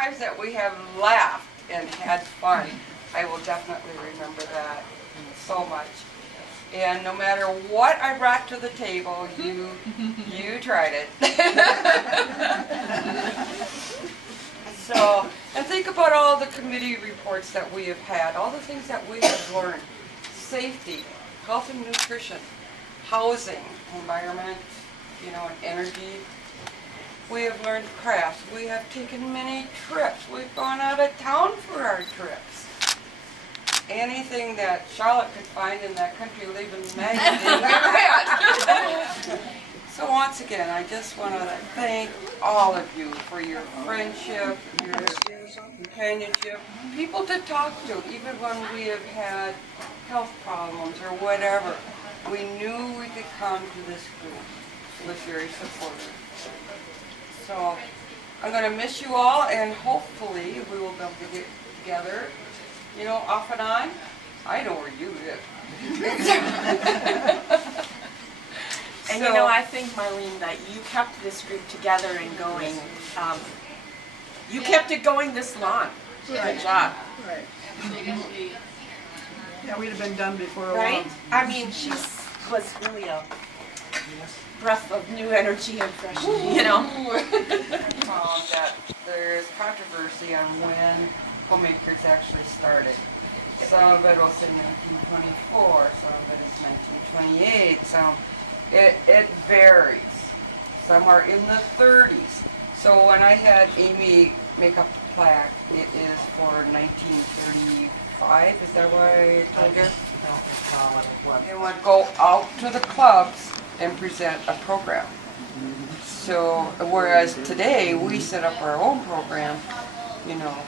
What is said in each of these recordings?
times that we have laughed and had fun, I will definitely remember that so much. And no matter what I brought to the table, you tried it. So, and think about all the committee reports that we have had, all the things that we have learned. Safety, health and nutrition, housing, environment, and energy. We have learned crafts. We have taken many trips. We've gone out of town for our trips. Anything that Charlotte could find in that country leaving magazine, we've had. So once again, I just want to thank all of you for your friendship, your companionship, people to talk to, even when we have had health problems or whatever. We knew we could come to this group. It was very supportive. So I'm going to miss you all, and hopefully we will be able to get together, off and on. I know where you live. And I think, Marlene, that you kept this group together and going. You kept it going this long. Right. Good job. Right. Yeah, we'd have been done before Right? long. I mean, she was really a breath of new energy and fresh, Found that there's controversy on when homemakers actually started. Some of it was in 1924, some of it is 1928, some it varies. Some are in the 30s. So when I had Amy make up the plaque, it is for 1935. Is that what I told you? It would go out to the clubs and present a program. So whereas today we set up our own program,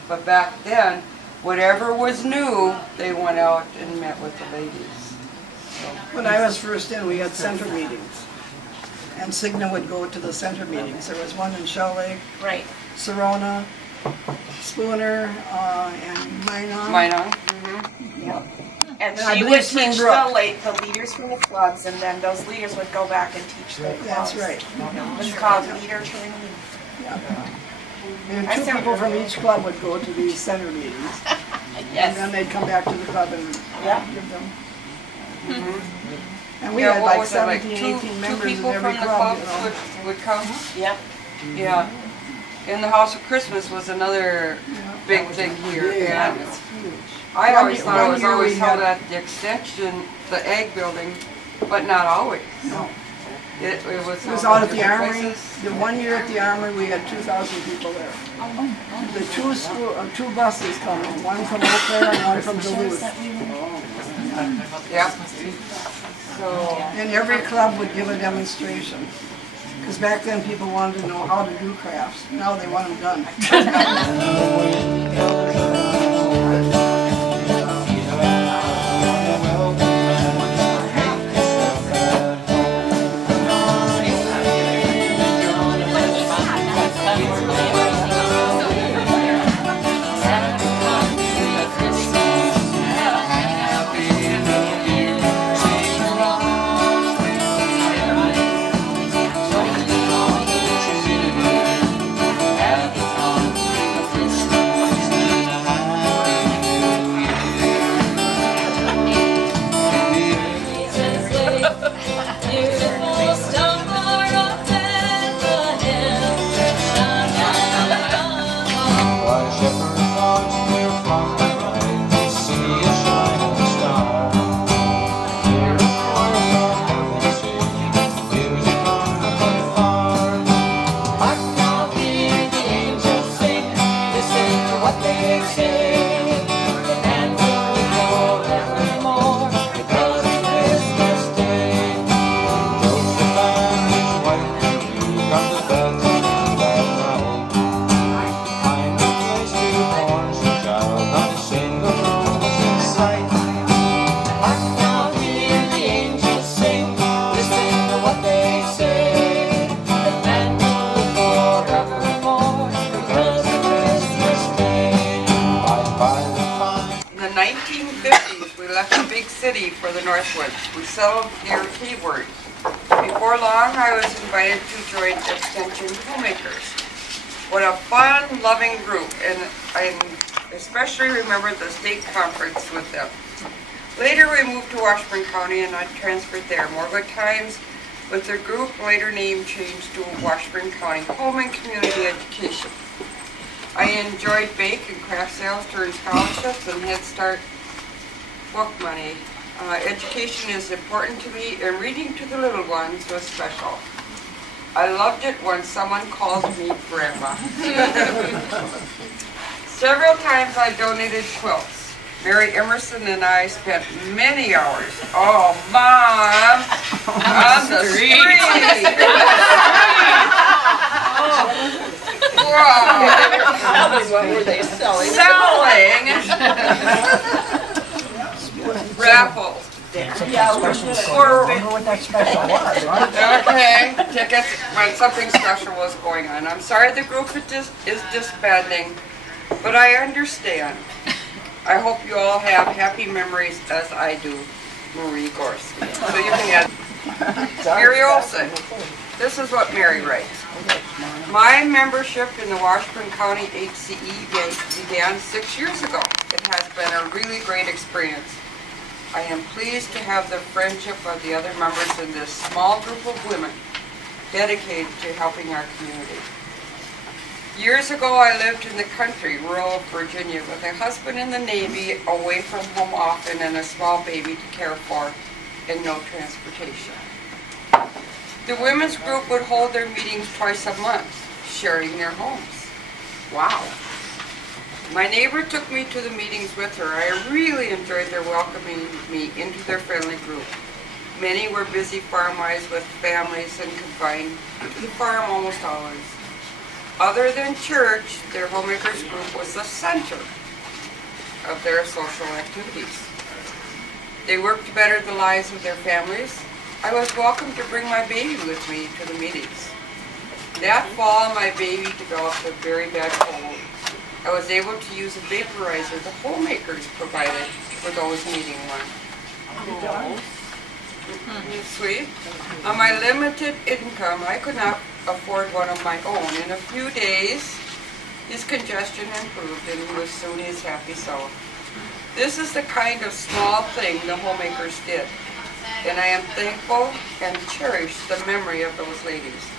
but back then, whatever was new, they went out and met with the ladies. When I was first in, we had center meetings. And Cigna would go to the center meetings. There was one in Shell Lake, right. Serona, Spooner, and Minot. Minot. Yep. And I she believe would teach Springbrook. the leaders from the clubs, and then those leaders would go back and teach the clubs. That's right. It was called leader training. Yeah. And two people from each club would go to these center meetings. And then they'd come back to the club and give them. And we had what like was it, 17, 18 members two in people every from the club. clubs would come. Yep. Yeah. And the House of Christmas was another big thing here. Yeah, And it's huge. I always thought it One was year always we held had- at the extension, the Ag Building, but not always. No. It was It was held out at the different Armory. places. The 1 year at the Armory, we had 2,000 people there. The two buses coming, one from Eau Claire and one from Duluth. Yeah. So, And every club would give a demonstration. Because back then people wanted to know how to do crafts. Now they want them done. For the Northwoods. We settled near Hayward. Before long, I was invited to join Extension Homemakers. What a fun, loving group, and I especially remember the state conference with them. Later we moved to Washburn County and I transferred there. More good times with their group, later name changed to Washburn County Home and Community Education. I enjoyed bake and craft sales during scholarships and Head Start book money. Education is important to me, and reading to the little ones was special. I loved it when someone called me Grandma. Several times I donated quilts. Mary Emerson and I spent many hours, oh, Mom, on the street. Wow. What were they selling? Raffles. Yeah, Remember what that special was, right? Okay, tickets when something special was going on. I'm sorry the group is disbanding, but I understand. I hope you all have happy memories as I do. Marie Gorski. So you can add Mary Olson. This is what Mary writes. My membership in the Washburn County HCE began 6 years ago. It has been a really great experience. I am pleased to have the friendship of the other members in this small group of women dedicated to helping our community. Years ago, I lived in the country, rural Virginia, with a husband in the Navy, away from home often, and a small baby to care for, and no transportation. The women's group would hold their meetings twice a month, sharing their homes. Wow. My neighbor took me to the meetings with her. I really enjoyed their welcoming me into their friendly group. Many were busy farm wives with families and confined to the farm almost always. Other than church, their homemakers group was the center of their social activities. They worked to better the lives of their families. I was welcome to bring my baby with me to the meetings. That fall, my baby developed a very bad cold. I was able to use a vaporizer the homemakers provided for those needing one. Sweet. On my limited income, I could not afford one of my own. In a few days, his congestion improved and he was soon his happy self. This is the kind of small thing the homemakers did, and I am thankful and cherish the memory of those ladies.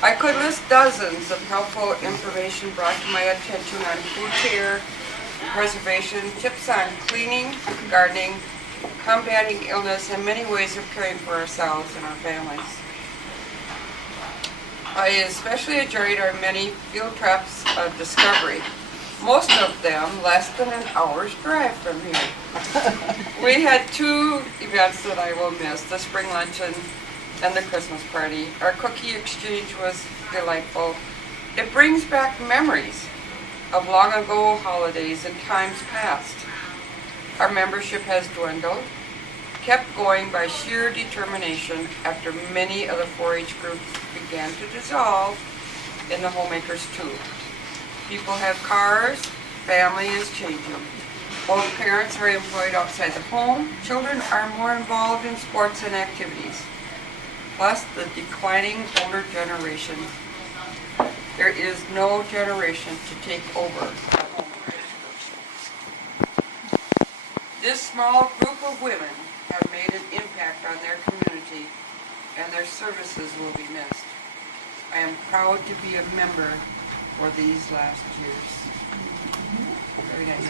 I could list dozens of helpful information brought to my attention on food care, preservation, tips on cleaning, gardening, combating illness, and many ways of caring for ourselves and our families. I especially enjoyed our many field trips of discovery, most of them less than an hour's drive from here. We had two events that I will miss, the spring luncheon and the Christmas party. Our cookie exchange was delightful. It brings back memories of long ago holidays and times past. Our membership has dwindled, kept going by sheer determination after many of the 4-H groups began to dissolve and the homemakers too. People have cars, family is changing. Both parents are employed outside the home, children are more involved in sports and activities. Plus the declining older generation. There is no generation to take over the homemakers group. This small group of women have made an impact on their community, and their services will be missed. I am proud to be a member for these last years. Very nice.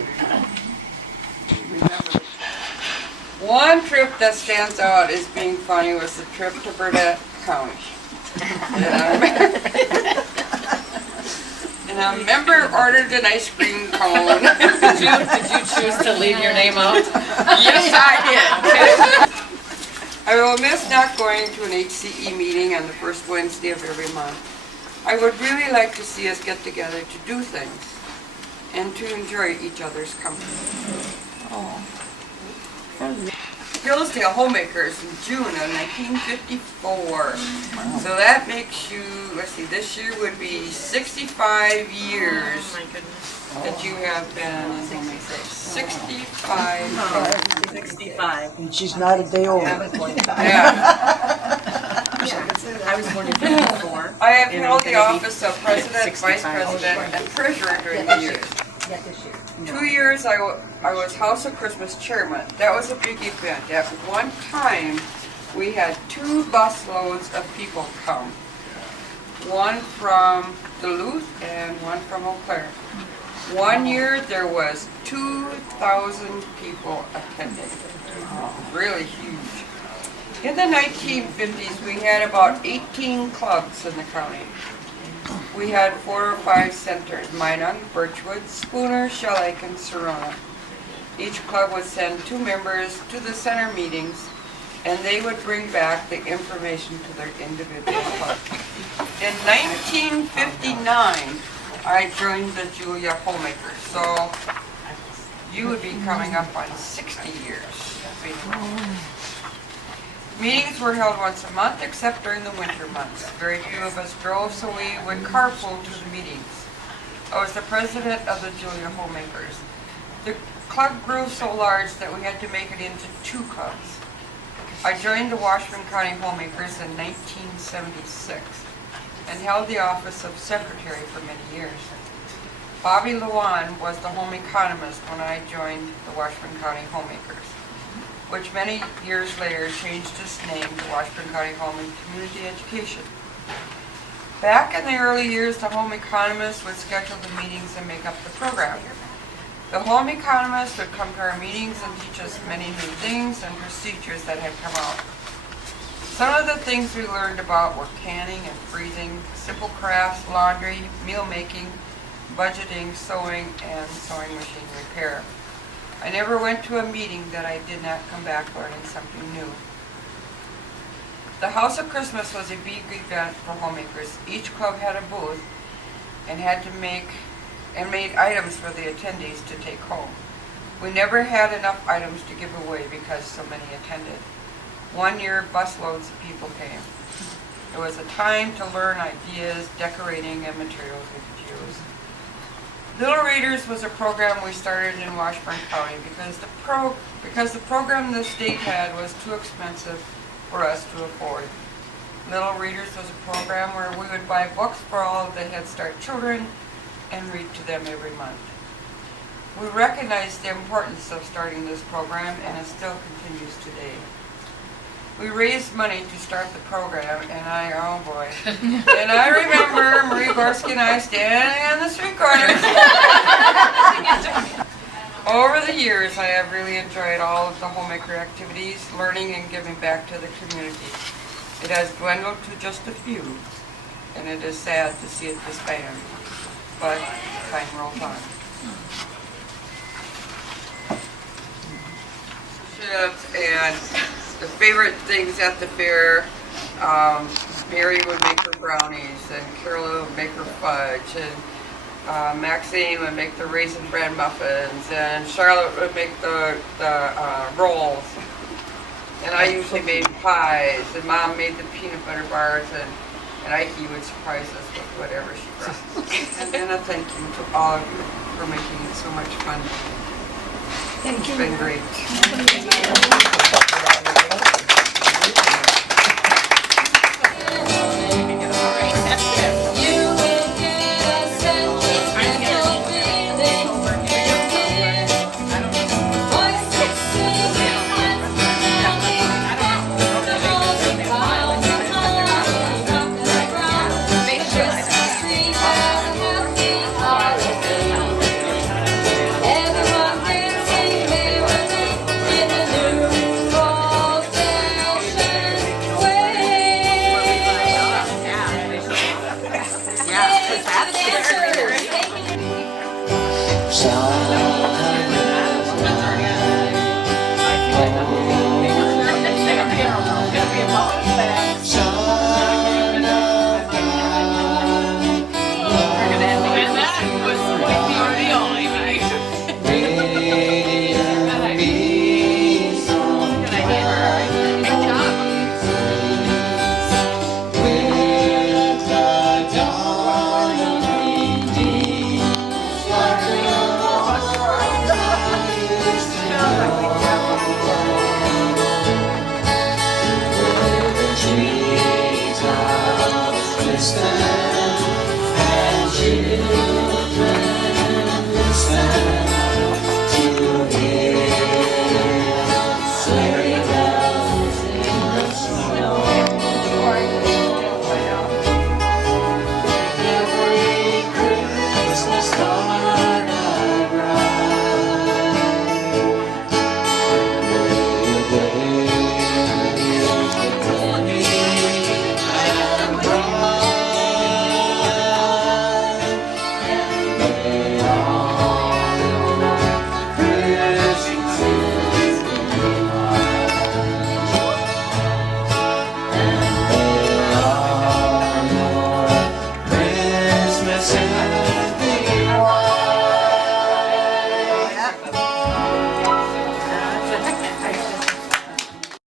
Remember, one trip that stands out as being funny was the trip to Burnett County. And a member ordered an ice cream cone. Did you choose to leave your name out? Yes, I did. I will miss not going to an HCE meeting on the first Wednesday of every month. I would really like to see us get together to do things and to enjoy each other's company. Hillsdale Homemakers in June of 1954. So that makes you, let's see, this year would be 65 years Oh my goodness. that you have been in homemakers. 65 years. 65. And she's not a day older. Yeah. wish I could say that. I was born in 54. I have And held I'm the gonna be office of president, vice 65. president, and treasurer during the years. Yeah, this year. 2 years I was House of Christmas chairman. That was a big event. At one time, we had 2 busloads of people come. One from Duluth and one from Eau Claire. One year there was 2,000 people attending. Really huge. In the 1950s, we had about 18 clubs in the county. We had 4 or 5 centers: Minot, Birchwood, Spooner, Shell Lake, and Serona. Each club would send 2 members to the center meetings, and they would bring back the information to their individual club. In 1959, I joined the Julia Homemakers, so you would be coming up on 60 years. Meetings were held once a month, except during the winter months. Very few of us drove, so we would carpool to the meetings. I was the president of the Julia Homemakers. The club grew so large that we had to make it into 2 clubs. I joined the Washburn County Homemakers in 1976 and held the office of secretary for many years. Bobby Lewan was the home economist when I joined the Washburn County Homemakers, which many years later changed its name to Washburn County Home and Community Education. Back in the early years, the home economist would schedule the meetings and make up the program. The home economist would come to our meetings and teach us many new things and procedures that had come out. Some of the things we learned about were canning and freezing, simple crafts, laundry, meal making, budgeting, sewing, and sewing machine repair. I never went to a meeting that I did not come back learning something new. The House of Christmas was a big event for homemakers. Each club had a booth and made items for the attendees to take home. We never had enough items to give away because so many attended. One year, busloads of people came. It was a time to learn ideas, decorating, and materials we could use. Little Readers was a program we started in Washburn County because the program the state had was too expensive for us to afford. Little Readers was a program where we would buy books for all of the Head Start children and read to them every month. We recognized the importance of starting this program, and it still continues today. We raised money to start the program, and oh boy. And I remember Marie Gorski and I standing on the street corners. Over the years, I have really enjoyed all of the homemaker activities, learning and giving back to the community. It has dwindled to just a few, and it is sad to see it disband, but time rolls on. And the favorite things at the fair, Mary would make her brownies, and Carol would make her fudge, and Maxine would make the raisin bread muffins, and Charlotte would make the rolls, and I usually made pies, and Mom made the peanut butter bars, and Ike would surprise us with whatever she brought. And a thank you to all of you for making it so much fun. It's been great.